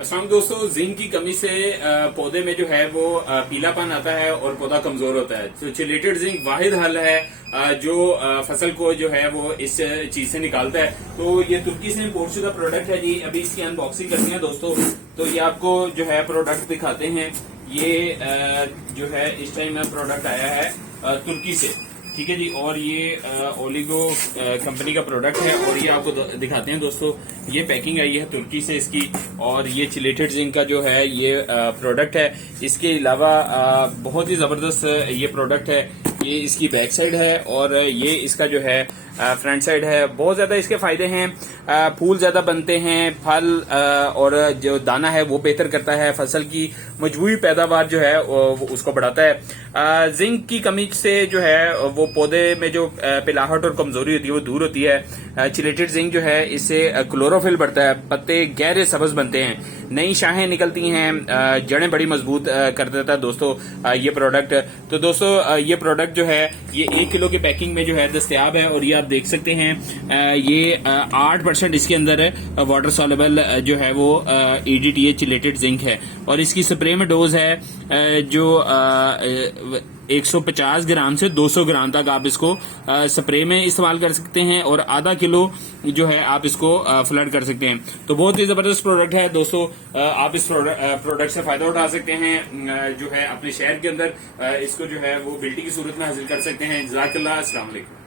अस्सलाम दोस्तों, जिंक की कमी से पौधे में जो है वो पीलापन आता है और पौधा कमजोर होता है। तो चिलेटेड जिंक वाहिद हल है जो फसल को जो है वो इस चीज से निकालता है। तो ये तुर्की से इम्पोर्ट शुदा प्रोडक्ट है जी। अभी इसकी अनबॉक्सिंग करते हैं दोस्तों। तो ये आपको जो है प्रोडक्ट दिखाते हैं। ये जो है इस टाइम प्रोडक्ट आया है तुर्की से, ठीक है जी। और ये ओलिगो कंपनी का प्रोडक्ट है और ये आपको दिखाते हैं दोस्तों। ये पैकिंग आई है तुर्की से इसकी, और ये चिलेटेड जिंक का जो है ये प्रोडक्ट है। इसके अलावा बहुत ही जबरदस्त ये प्रोडक्ट है। ये इसकी बैक साइड है और ये इसका जो है फ्रंट साइड है। बहुत ज्यादा इसके फायदे हैं। फूल ज्यादा बनते हैं, फल और जो दाना है वो बेहतर करता है, फसल की मजबूती पैदावार जो है उसको बढ़ाता है। जिंक की कमी से जो है वो पौधे में जो पिलाहट और कमजोरी होती है वो दूर होती है। चिलेटेड जिंक जो है इससे क्लोरोफिल बढ़ता है, पत्ते गहरे सब्ज बनते हैं, नई शाखें निकलती हैं, जड़ें बड़ी मजबूत कर देता है दोस्तों ये प्रोडक्ट। तो दोस्तों ये प्रोडक्ट जो है ये 1 किलो की पैकिंग में जो है दस्तयाब है। और ये आप देख सकते हैं ये 8% इसके अंदर वाटर सॉल्युबल जो है वो EDTA चिलेटेड जिंक है। और इसकी स्प्रे में डोज है जो 150 ग्राम से 200 ग्राम तक आप इसको स्प्रे में इस्तेमाल कर सकते हैं, और आधा किलो जो है आप इसको फ्लड कर सकते हैं। तो बहुत ही जबरदस्त प्रोडक्ट है दोस्तों। आप इस प्रोडक्ट से फायदा उठा सकते हैं जो है अपने शहर के अंदर इसको जो है वो बिल्टी की सूरत में हासिल कर सकते हैं। जज़ाकल्लाह, अस्सलाम वालेकुम।